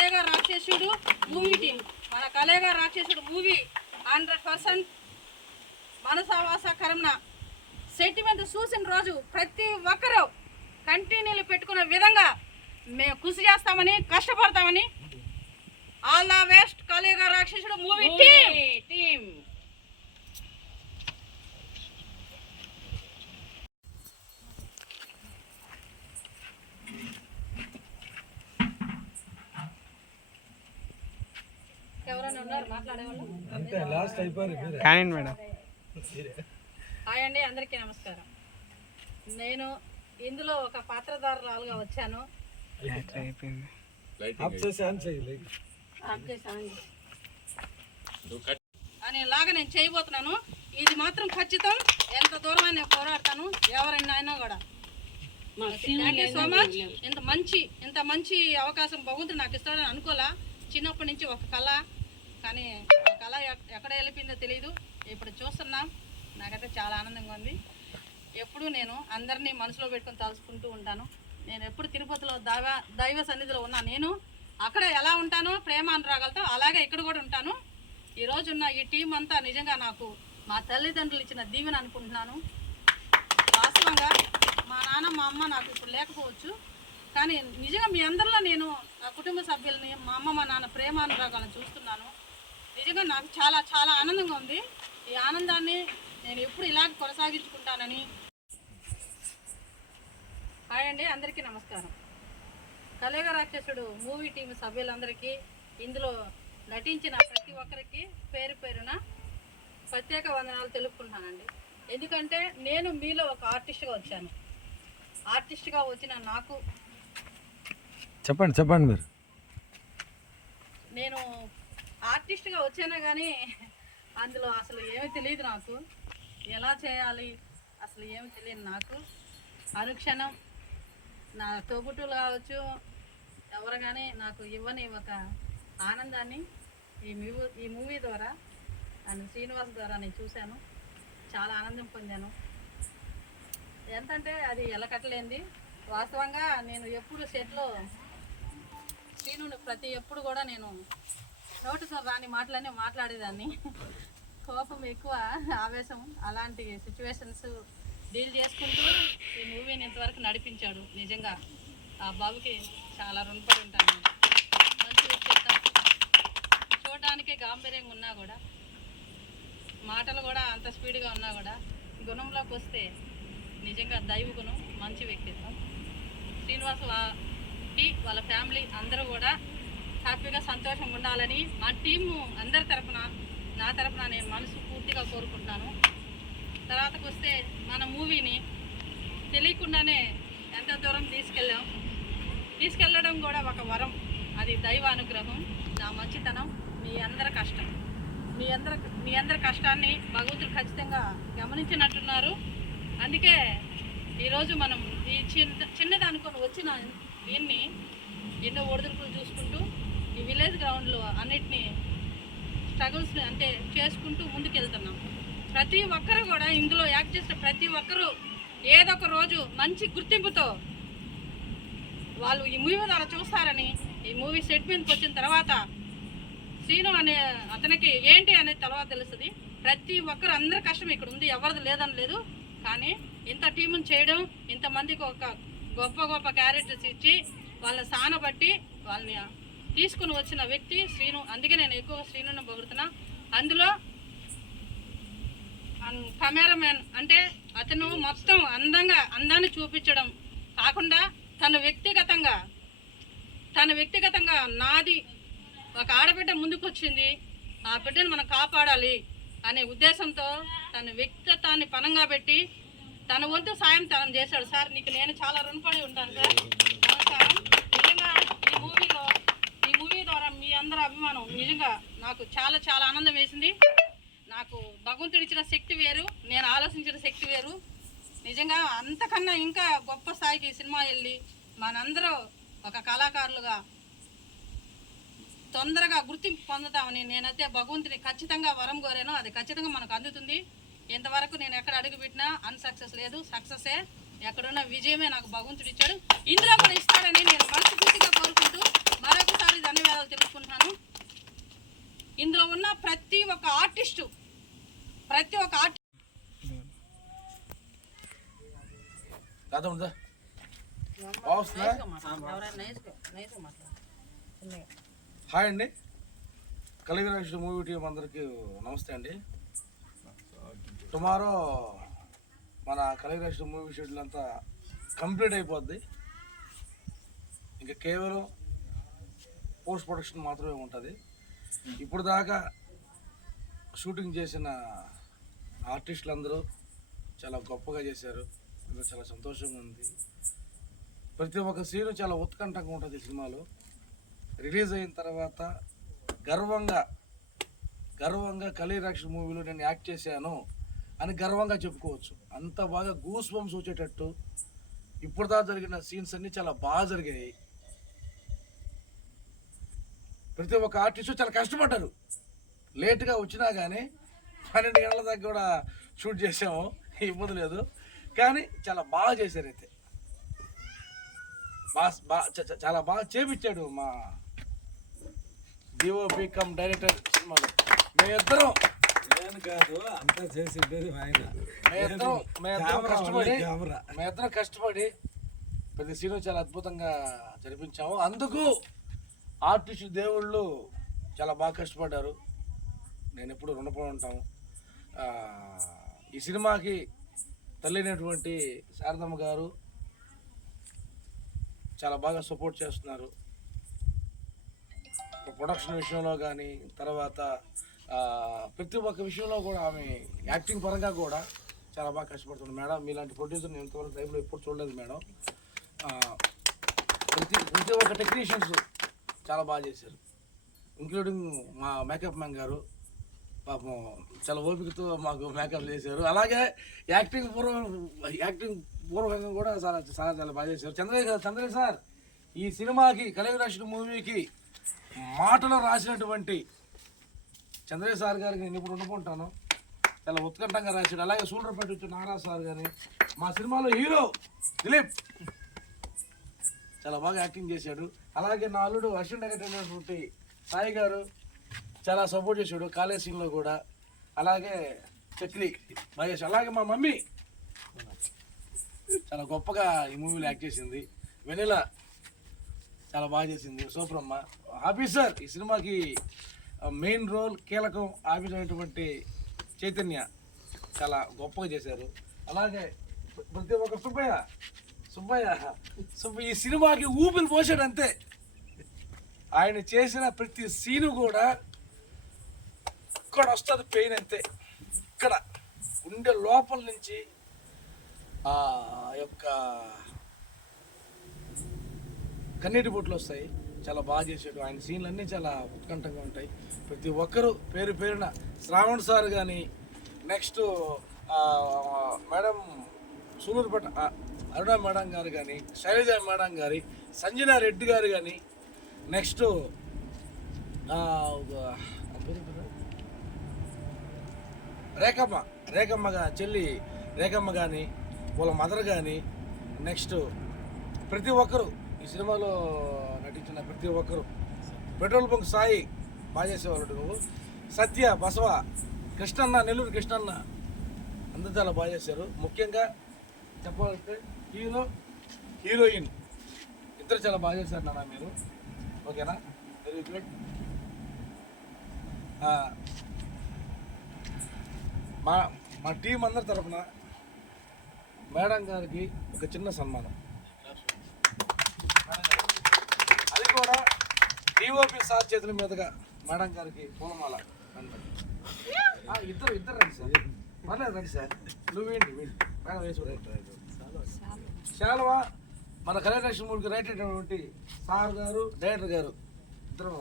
కలేగా రాక్షసుడు movie team, మన కలేగా రాక్షసుడు మూవీ 100% మనసావాసకరణ సెంటిమెంట్ చూసిన రోజు ప్రతి ఒక్కరూ కంటిన్యూలు పెట్టుకునే విధంగా మేము కృషి చేస్తామని, కష్టపడతామని. ఆల్ ద బెస్ట్ కలేగా రాక్షసుడు మూవీ టీం. ఎవరైనా ఉన్నారు మాట్లాడేవాళ్ళు? హాయ్ అండి, అందరికీ నమస్కారం. నేను ఇందులో ఒక పాత్రధారురాలుగా వచ్చాను. అనేలాగా నేను చేయబోతున్నాను. ఇది మాత్రం ఖచ్చితం. ఎంత దూరమైన నేను పోరాడతాను, ఎవరైనా అయినా కూడా. Thank you so much. ఇంత మంచి అవకాశం భగవంతుడు నాకు ఇస్తాడని అనుకోలే. చిన్నప్పటి నుంచి ఒక కళ, కానీ ఆ కళ ఎక్కడ వెళ్ళిపోయిందో తెలియదు. ఇప్పుడు చూస్తున్నాం, నాకైతే చాలా ఆనందంగా ఉంది. ఎప్పుడు నేను అందరినీ మనసులో పెట్టుకొని తలుచుకుంటూ ఉంటాను. నేను ఎప్పుడు తిరుపతిలో దైవ సన్నిధిలో ఉన్నా. నేను అక్కడ ఎలా ఉంటానో ప్రేమ అనురాగాలతో అలాగే ఇక్కడ కూడా ఉంటాను. ఈరోజున్న ఈ టీం అంతా నిజంగా నాకు మా తల్లిదండ్రులు ఇచ్చిన దీవెన అనుకుంటున్నాను. వాస్తవంగా మా నాన్న మా అమ్మ నాకు ఇప్పుడు లేకపోవచ్చు, కానీ నిజంగా మీ అందరిలో నేను నా కుటుంబ సభ్యులని, మా అమ్మ మా నాన్న ప్రేమ అనురాగాలను చూస్తున్నాను. నిజంగా నాకు చాలా చాలా ఆనందంగా ఉంది. ఈ ఆనందాన్ని నేను ఎప్పుడు ఇలాగ కొనసాగించుకుంటానని. హాయ్ అండి, అందరికీ నమస్కారం. కలేగా రాక్షసుడు మూవీ టీం సభ్యులందరికీ, ఇందులో నటించిన ప్రతి ఒక్కరికి పేరు పేరున ప్రత్యేక వందనాలు తెలుపుకుంటున్నానండి. ఎందుకంటే నేను మీలో ఒక ఆర్టిస్ట్గా వచ్చాను. ఆర్టిస్ట్గా వచ్చిన నాకు చెప్పండి మీరు. నేను ఆర్టిస్ట్గా వచ్చాను, కానీ అందులో అసలు ఏమీ తెలియదు నాకు. ఎలా చేయాలి అసలు ఏమి తెలియదు నాకు. అనుక్షణం నా తోబుట్టులు కావచ్చు ఎవరు కానీ నాకు ఇవ్వని ఒక ఆనందాన్ని ఈ మూవీ ద్వారా అండ్ శ్రీనివాస్ ద్వారా నేను చూశాను. చాలా ఆనందం పొందాను. ఎంతంటే అది ఎలకట్టలేంది. వాస్తవంగా నేను ఎప్పుడు సెట్లో శ్రీనుని ఎప్పుడు కూడా నేను నోటితో రాని మాటలన్నీ మాట్లాడేదాన్ని. కోపం ఎక్కువ, ఆవేశం, అలాంటి సిచ్యువేషన్స్ డీల్ చేసుకుంటూ ఈ మూవీని ఇంతవరకు నడిపించాడు. నిజంగా ఆ బాబుకి చాలా రుణపడి ఉంటాను. మంచి వ్యక్తిత్వం, చూడడానికి గాంభీర్యంగా ఉన్నా కూడా, మాటలు కూడా అంత స్పీడ్గా ఉన్నా కూడా, గుణంలోకి వస్తే నిజంగా దైవ గుణం, మంచి వ్యక్తిత్వం. శ్రీనివాస్ వాళ్ళ ఫ్యామిలీ అందరూ కూడా హ్యాపీగా సంతోషంగా ఉండాలని మా టీము అందరి తరఫున, నా తరఫున నేను మనసు పూర్తిగా కోరుకుంటున్నాను. తర్వాతకు వస్తే మన మూవీని తెలియకుండానే ఎంత దూరం తీసుకెళ్ళడం కూడా ఒక వరం. అది దైవ అనుగ్రహం, నా మంచితనం, మీ అందరి కష్టం. మీ అందరి కష్టాన్ని భగవంతుడు ఖచ్చితంగా గమనించినట్టున్నారు. అందుకే ఈరోజు మనం ఈ చిన్నది అనుకొని వచ్చిన దీన్ని ఎన్నో ఒడిదుడుకులు చూసుకుంటూ ఈ విలేజ్ గ్రౌండ్లో అన్నిటినీ స్ట్రగుల్స్ అంటే చేసుకుంటూ ముందుకెళ్తున్నాం. ప్రతి ఒక్కరు కూడా ఇందులో యాక్ట్ చేసిన ప్రతి ఒక్కరూ ఏదో ఒక రోజు మంచి గుర్తింపుతో వాళ్ళు ఈ మూవీ ద్వారా చూస్తారని, ఈ మూవీ సెట్ మీదకి వచ్చిన తర్వాత శ్రీను అనే అతనికి ఏంటి అనేది తర్వాత తెలుస్తుంది. ప్రతి ఒక్కరు అందరి కష్టం ఇక్కడ ఉంది, ఎవరిది లేదని లేదు. కానీ ఇంత టీముని చేయడం, ఇంతమందికి ఒక గొప్ప క్యారెక్టర్స్ ఇచ్చి వాళ్ళ సానబట్టి వాళ్ళని తీసుకుని వచ్చిన వ్యక్తి శ్రీను. అందుకే నేను ఎక్కువగా శ్రీనుని పొగుడుతున్నా. అందులో కెమెరామెన్ అంటే అతను మొత్తం అందాన్ని చూపించడం కాకుండా తన వ్యక్తిగతంగా నాది ఒక ఆడబిడ్డ ముందుకు వచ్చింది, ఆ బిడ్డను మనం కాపాడాలి అనే ఉద్దేశంతో తన వ్యక్తిత్వాన్ని పనంగా పెట్టి తన వంతు సాయం తనం చేశాడు. సార్, నీకు నేను చాలా రుణపడి ఉంటాను సార్. నమస్కారం. నిజంగా ఈ మూవీ ద్వారా మీ అందరి అభిమానం నిజంగా నాకు చాలా చాలా ఆనందం వేసింది. నాకు భగవంతుడు ఇచ్చిన శక్తి వేరు, నేను ఆలోచించిన శక్తి వేరు. నిజంగా అంతకన్నా ఇంకా గొప్ప స్థాయికి సినిమా వెళ్ళి మనందరూ ఒక కళాకారులుగా తొందరగా గుర్తింపు పొందుతామని నేనైతే భగవంతుని ఖచ్చితంగా వరం కోరాను. అది ఖచ్చితంగా మనకు అందుతుంది. ఇంతవరకు నేను ఎక్కడ అడుగు పెట్టినా అన్సక్సెస్ లేదు, సక్సెసే. ఎక్కడున్న విజయమే నాకు భగవంతుడు ఇచ్చాడు, ఇందులో కూడా ఇస్తాడని నేను మనస్ఫూర్తిగా కోరుకుంటూ మరొకసారి ధన్యవాదాలు. ప్రతి ఒక్క ఆర్టిస్టు హాయ్ అండి, కలిగిరాజు మూవీ టీం అందరికీ నమస్తే అండి. టుమారో మన కలిగిరాజు మూవీ షెడ్యూల్ అంతా కంప్లీట్ అయిపోద్ది. ఇంకా కేవలం పోస్ట్ ప్రొడక్షన్ మాత్రమే ఉంటుంది. ఇప్పుడు దాకా షూటింగ్ చేసిన ఆర్టిస్టులు అందరూ చాలా గొప్పగా చేశారు. అందులో చాలా సంతోషంగా ఉంది. ప్రతి ఒక్క సీను చాలా ఉత్కంఠంగా ఉంటుంది. సినిమాలో రిలీజ్ అయిన తర్వాత గర్వంగా కలిగిరాజు మూవీలో నేను యాక్ట్ చేశాను అని గర్వంగా చెప్పుకోవచ్చు. అంత బాగా గూస్ బంప్స్ వచ్చేటట్టు ఇప్పుడు దాకా జరిగిన సీన్స్ అన్నీ చాలా బాగా జరిగాయి. ప్రతి ఒక్క ఆర్టిస్టు చాలా కష్టపడ్డారు. లేట్గా వచ్చినా కానీ 12 గంటల దాకా కూడా షూట్ చేసాము, ఇబ్బంది లేదు. కానీ చాలా బాగా చేశారు. అయితే చాలా బాగా చేపించాడు మా డిఓపి కమ్ డైరెక్టర్ సినిమాలో. మేమిద్దరం కష్టపడి ప్రతి సీను చాలా అద్భుతంగా జరిపించాము. అందుకు ఆర్టిస్టు దేవుళ్ళు చాలా బాగా కష్టపడ్డారు. నేను ఎప్పుడు రుణపడి ఉంటాము. ఈ సినిమాకి తల్లినటువంటి శారదమ్మ గారు చాలా బాగా సపోర్ట్ చేస్తున్నారు. ప్రొడక్షన్ విషయంలో కానీ, తర్వాత ప్రతి ఒక్క విషయంలో కూడా ఆమె యాక్టింగ్ పరంగా కూడా చాలా బాగా కష్టపడుతుంది. మేడం, మీలాంటి ప్రొడ్యూసర్ నేను ఇంతవరకు టైంలో ఎప్పుడు చూడలేదు మేడం. ప్రతి ఒక్క టెక్నీషియన్స్ చాలా బాగా చేశారు, ఇంక్లూడింగ్ మా మేకప్ మ్యాన్ గారు. పాపం చాలా ఓపికతో మాకు మేకప్ చేశారు. అలాగే యాక్టింగ్ పూర్వకంగా కూడా చాలా బాగా చేశారు. చంద్రయ్య సార్ ఈ సినిమాకి కలిగిరాజు మూవీకి మాటలు రాసినటువంటి చంద్రయ్య సార్ గారికి నేను ఇప్పుడు ఉండుకుంటాను. చాలా ఉత్కంఠంగా రాశాడు. అలాగే సూళ్ళూరుపేట వచ్చి నారాజ్ సార్ కానీ, మా సినిమాలో హీరో దిలీప్ చాలా బాగా యాక్టింగ్ చేశాడు. అలాగే నా అల్లుడు అసిస్టెంట్ డైరెక్టర్ అయినటువంటి సాయి గారు చాలా సపోర్ట్ చేశాడు కాలేజ్ సీన్లో కూడా. అలాగే చక్రి మహేష్, అలాగే మా మమ్మీ చాలా గొప్పగా ఈ మూవీలో యాక్ట్ చేసింది. వెనిల చాలా బాగా చేసింది. సూపరమ్మ. ఆఫీసర్ ఈ సినిమాకి మెయిన్ రోల్ కీలకం ఆఫీసర్ అయినటువంటి చైతన్య చాలా గొప్పగా చేశారు. అలాగే ప్రతి ఒక్క సుబ్బయ్య ఈ సినిమాకి ఊపిరి పోసాడు అంతే. ఆయన చేసిన ప్రతి సీను కూడా ఇక్కడ వస్తుంది పెయిన్ అంతే. ఇక్కడ గుండె లోపల నుంచి ఆ యొక్క కన్నీటి బొట్లు వస్తాయి. చాలా బాగా చేసాడు. ఆయన సీన్లు అన్నీ చాలా ఉత్కంఠంగా ఉంటాయి. ప్రతి ఒక్కరూ పేరున శ్రావణ్ సార్ కానీ, నెక్స్ట్ మేడం సూళ్ళూరుపేట అరుణ మేడం గారు కానీ, శైలజ మేడం గారి, సంజనా రెడ్డి గారు కానీ, నెక్స్ట్ రేఖమ్మ చెల్లి రేఖమ్మ కానీ, వాళ్ళ మదర్ కానీ, నెక్స్ట్ ప్రతి ఒక్కరు ఈ సినిమాలో నటించిన ప్రతి ఒక్కరు, పెట్రోల్ బంక్ సాయి బాగా చేసేవాళ్ళు, నువ్వు సత్య, బసవ, కృష్ణన్న, నెల్లూరు కృష్ణన్న అందరూ చాలా బాగా చేశారు. ముఖ్యంగా చెప్పాలంటే హీరోయిన్ ఇద్దరు చాలా బాగా చేశారు నాన్న మీరు. ఓకేనా, వెరీ గుడ్. మా టీం అందరి తరఫున మేడం గారికి ఒక చిన్న సన్మానం, అది కూడా డిఓపి సార్ చేతుల మీదుగా మేడం గారికి పూలమాల. ఇద్దరు రండి సార్, పర్లేదు రండి సార్. నువ్వు ఏంటి మేడం వేసు శాలవా మన కళ్యాణ మూడికి రైట్ అయినటువంటి సార్ గారు, డైరెక్టర్ గారు ఇద్దరు